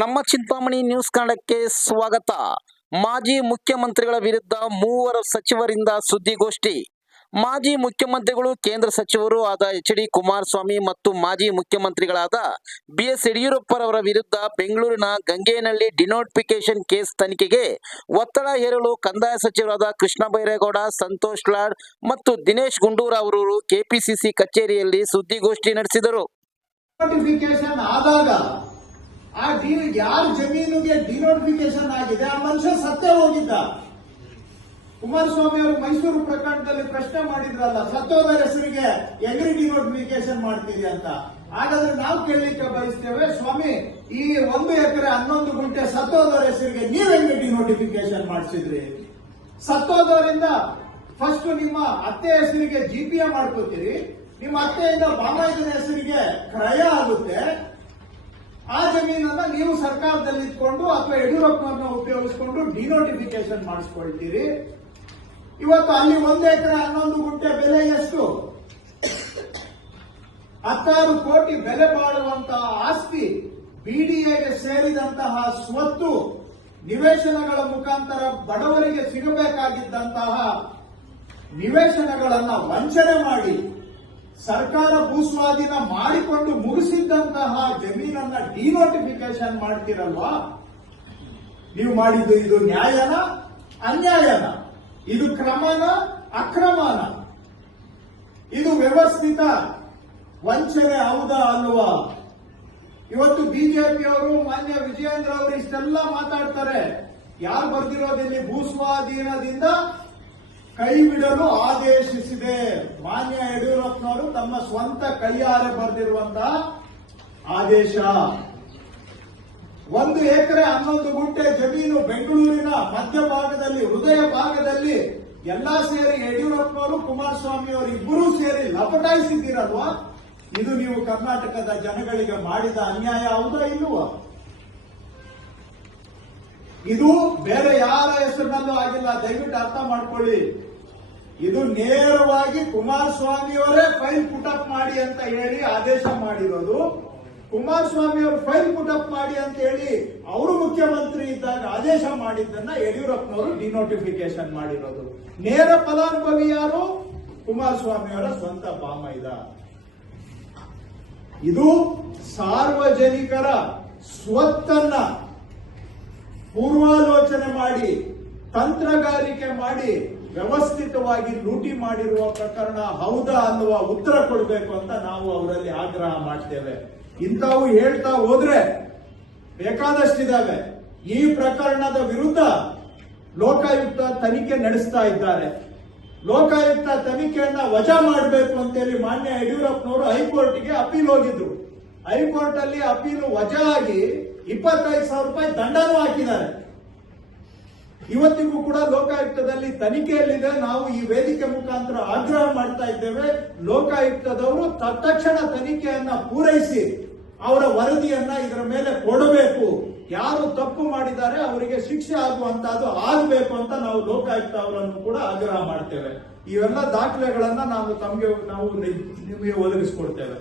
ನಮ್ಮ ಚಿಂತಾಮಣಿ ನ್ಯೂಸ್ ಕನ್ನಡಕ್ಕೆ ಸ್ವಾಗತ. ಮಾಜಿ ಮುಖ್ಯಮಂತ್ರಿಗಳ ವಿರುದ್ಧ ಮೂವರು ಸಚಿವರಿಂದ ಸುದ್ದಿಗೋಷ್ಠಿ. ಮಾಜಿ ಮುಖ್ಯಮಂತ್ರಿಗಳು ಕೇಂದ್ರ ಸಚಿವರು ಆದ ಎಚ್ ಡಿ ಕುಮಾರಸ್ವಾಮಿ ಮತ್ತು ಮಾಜಿ ಮುಖ್ಯಮಂತ್ರಿಗಳಾದ ಬಿ ಎಸ್ ಯಡಿಯೂರಪ್ಪರವರ ವಿರುದ್ಧ ಬೆಂಗಳೂರಿನ ಗಂಗೆನಹಳ್ಳಿ ಡಿನೋಟಿಫಿಕೇಶನ್ ಕೇಸ್ ತನಿಖೆಗೆ ಒತ್ತಡ ಹೇರಲು ಕಂದಾಯ ಸಚಿವರಾದ ಕೃಷ್ಣ ಬೈರೇಗೌಡ, ಸಂತೋಷ್ ಲಾಡ್ ಮತ್ತು ದಿನೇಶ್ ಗುಂಡೂರಾವ್ ಕೆಪಿಸಿಸಿ ಕಚೇರಿಯಲ್ಲಿ ಸುದ್ದಿಗೋಷ್ಠಿ ನಡೆಸಿದರು. ಆ ಡಿ ಯಾರ ಜಮೀನಿಗೆ ಡಿನೋಟಿಫಿಕೇಶನ್ ಆಗಿದೆ, ಆ ಮನುಷ್ಯ ಸತ್ತೇ ಹೋಗಿದ್ದ. ಕುಮಾರಸ್ವಾಮಿ ಅವರು ಮೈಸೂರು ಪ್ರಕರಣದಲ್ಲಿ ಪ್ರಶ್ನೆ ಮಾಡಿದ್ರಲ್ಲ, ಸತ್ತೋದರ ಹೆಸರಿಗೆ ಎಗ್ರಿ ಡಿನೋಟಿಫಿಕೇಶನ್ ಮಾಡ್ತೀರಿ ಅಂತ. ಹಾಗಾದ್ರೆ ನಾವು ಕೇಳಲಿಕ್ಕೆ ಬಯಸ್ತೇವೆ, ಸ್ವಾಮಿ, ಈ ಒಂದು ಎಕರೆ ಹನ್ನೊಂದು ಗುಂಟೆ ಸತ್ತೋದರ ಹೆಸರಿಗೆ ನೀವ್ ಹೆಂಗೆ ಡಿನೋಟಿಫಿಕೇಶನ್ ಮಾಡಿಸಿದ್ರಿ. ಸತ್ತೋದವರಿಂದ ಫಸ್ಟ್ ನಿಮ್ಮ ಅತ್ತೆ ಹೆಸರಿಗೆ ಜಿಪಿಎ ಮಾಡ್ಕೋತೀರಿ, ನಿಮ್ಮ ಅತ್ತೆಯಿಂದ ಬಾಮಾಯಿನ ಹೆಸರಿಗೆ ಕ್ರಯ ಆಗುತ್ತೆ. ಆ ಜಮೀನನ್ನ ನೀವು ಸರ್ಕಾರದಲ್ಲಿ ಇಟ್ಕೊಂಡು ಅಥವಾ ಯಡಿಯೂರಪ್ಪನ ಉಪಯೋಗಿಸಿಕೊಂಡು ಡಿನೋಟಿಫಿಕೇಶನ್ ಮಾಡಿಸ್ಕೊಳ್ತೀರಿ. ಇವತ್ತು ಅಲ್ಲಿ ಒಂದು ಎಕರೆ ಹನ್ನೊಂದು ಗುಂಟೆ ಬೆಲೆ ಎಷ್ಟು? ಹತ್ತಾರು ಕೋಟಿ ಬೆಲೆ ಬಾಳುವಂತಹ ಆಸ್ತಿ ಬಿಡಿಎಗೆ ಸೇರಿದಂತಹ ಸ್ವತ್ತು ನಿವೇಶನಗಳ ಮುಖಾಂತರ ಬಡವರಿಗೆ ಸಿಗಬೇಕಾಗಿದ್ದಂತಹ ನಿವೇಶನಗಳನ್ನು ವಂಚನೆ ಮಾಡಿ ಸರ್ಕಾರ ಭೂಸ್ವಾಧೀನ ಮಾಡಿಕೊಂಡು ಮುಗಿಸಿದ್ದಂತಹ ಜಮೀನನ್ನ ಡಿನೋಟಿಫಿಕೇಶನ್ ಮಾಡ್ತೀರಲ್ವಾ? ನೀವು ಮಾಡಿದ್ದು ಇದು ನ್ಯಾಯನ, ಅನ್ಯಾಯನ? ಇದು ಕ್ರಮನ, ಅಕ್ರಮನ? ಇದು ವ್ಯವಸ್ಥಿತ? ವಂಚನೆ ಹೌದಾ ಅಲ್ವಾ? ಇವತ್ತು ಬಿಜೆಪಿಯವರು, ಮಾನ್ಯ ವಿಜಯೇಂದ್ರ ಅವರು ಇಷ್ಟೆಲ್ಲ ಮಾತಾಡ್ತಾರೆ. ಯಾರು ಬರ್ದಿರೋದಿಲ್ಲಿ ಭೂಸ್ವಾಧೀನದಿಂದ ಕೈ ಬಿಡಲು ಆದೇಶಿಸಿದೆ. ಮಾನ್ಯ ಯಡಿಯೂರಪ್ಪನವರು ತಮ್ಮ ಸ್ವಂತ ಕೈಯಾರೆ ಬರೆದಿರುವಂತಹ ಆದೇಶ. ಒಂದು ಎಕರೆ ಹನ್ನೊಂದು ಗುಂಟೆ ಜಮೀನು ಬೆಂಗಳೂರಿನ ಮಧ್ಯಭಾಗದಲ್ಲಿ ಹೃದಯ ಭಾಗದಲ್ಲಿ ಎಲ್ಲಾ ಸೇರಿ ಯಡಿಯೂರಪ್ಪನವರು ಕುಮಾರಸ್ವಾಮಿ ಅವರು ಇಬ್ಬರೂ ಸೇರಿ ಲಪಟಾಯಿಸಿದ್ದೀರಲ್ವಾ? ಇದು ನೀವು ಕರ್ನಾಟಕದ ಜನಗಳಿಗೆ ಮಾಡಿದ ಅನ್ಯಾಯ ಹೌದಾ ಇಲ್ಲವಾ? ಇದು ಬೇರೆ ಯಾರ ಹೆಸರಿನಲ್ಲೂ ಆಗಿಲ್ಲ. ದಯವಿಟ್ಟು ಅರ್ಥ ಮಾಡ್ಕೊಳ್ಳಿ. ಇದು ನೇರವಾಗಿ ಕುಮಾರಸ್ವಾಮಿಯವರೇ ಫೈಲ್ ಪುಟಪ್ ಮಾಡಿ ಅಂತ ಹೇಳಿ ಆದೇಶ ಮಾಡಿರೋದು. ಕುಮಾರಸ್ವಾಮಿ ಅವರು ಫೈಲ್ ಪುಟಪ್ ಮಾಡಿ ಅಂತ ಹೇಳಿ ಅವರು ಮುಖ್ಯಮಂತ್ರಿ ಇದ್ದಾಗ ಆದೇಶ ಮಾಡಿದ್ದನ್ನ ಯಡಿಯೂರಪ್ಪನವರು ಡಿನೋಟಿಫಿಕೇಶನ್ ಮಾಡಿರೋದು. ನೇರ ಫಲಾನುಭವಿ ಯಾರು? ಕುಮಾರಸ್ವಾಮಿಯವರ ಸ್ವಂತ ಬಾಮೈದ. ಇದು ಸಾರ್ವಜನಿಕರ ಸ್ವತ್ತನ್ನ ಪೂರ್ವಾಲೋಚನೆ ಮಾಡಿ, ತಂತ್ರಗಾರಿಕೆ ಮಾಡಿ ವ್ಯವಸ್ಥಿತವಾಗಿ ಲೂಟಿ ಮಾಡಿರುವ ಪ್ರಕರಣ ಹೌದಾ ಅನ್ನುವ ಉತ್ತರ ಕೊಡಬೇಕು ಅಂತ ನಾವು ಅವರಲ್ಲಿ ಆಗ್ರಹ ಮಾಡ್ತೇವೆ. ಇಂಥವು ಹೇಳ್ತಾ ಹೋದ್ರೆ ಬೇಕಾದಷ್ಟಿದಾವೆ. ಈ ಪ್ರಕರಣದ ವಿರುದ್ಧ ಲೋಕಾಯುಕ್ತ ತನಿಖೆ ನಡೆಸ್ತಾ ಇದ್ದಾರೆ. ಲೋಕಾಯುಕ್ತ ತನಿಖೆಯನ್ನ ವಜಾ ಮಾಡಬೇಕು ಅಂತೇಳಿ ಮಾನ್ಯ ಯಡಿಯೂರಪ್ಪನವರು ಹೈಕೋರ್ಟ್ಗೆ ಅಪೀಲ್ ಹೋಗಿದ್ರು. ಹೈಕೋರ್ಟ್ ಅಲ್ಲಿ ಅಪೀಲು ವಜಾ ಆಗಿ ಇಪ್ಪತ್ತೈದು ಸಾವಿರ ರೂಪಾಯಿ ದಂಡನೂ ಹಾಕಿದ್ದಾರೆ. ಇವತ್ತಿಗೂ ಕೂಡ ಲೋಕಾಯುಕ್ತದಲ್ಲಿ ತನಿಖೆಯಲ್ಲಿದೆ. ನಾವು ಈ ವೇದಿಕೆ ಮುಖಾಂತರ ಆಗ್ರಹ ಮಾಡ್ತಾ ಇದ್ದೇವೆ. ಲೋಕಾಯುಕ್ತದವರು ತತ್ಕ್ಷಣ ತನಿಖೆಯನ್ನ ಪೂರೈಸಿ ಅವರ ವರದಿಯನ್ನ ಇದರ ಮೇಲೆ ಕೊಡಬೇಕು. ಯಾರು ತಪ್ಪು ಮಾಡಿದ್ದಾರೆ ಅವರಿಗೆ ಶಿಕ್ಷೆ ಆಗುವಂತಹದ್ದು ಆಗಬೇಕು ಅಂತ ನಾವು ಲೋಕಾಯುಕ್ತ ಅವರನ್ನು ಕೂಡ ಆಗ್ರಹ ಮಾಡ್ತೇವೆ. ಇವೆಲ್ಲ ದಾಖಲೆಗಳನ್ನ ನಾವು ತಮಗೆ ನಾವು ನಿಮಗೆ ಒದಗಿಸ್ಕೊಡ್ತೇವೆ.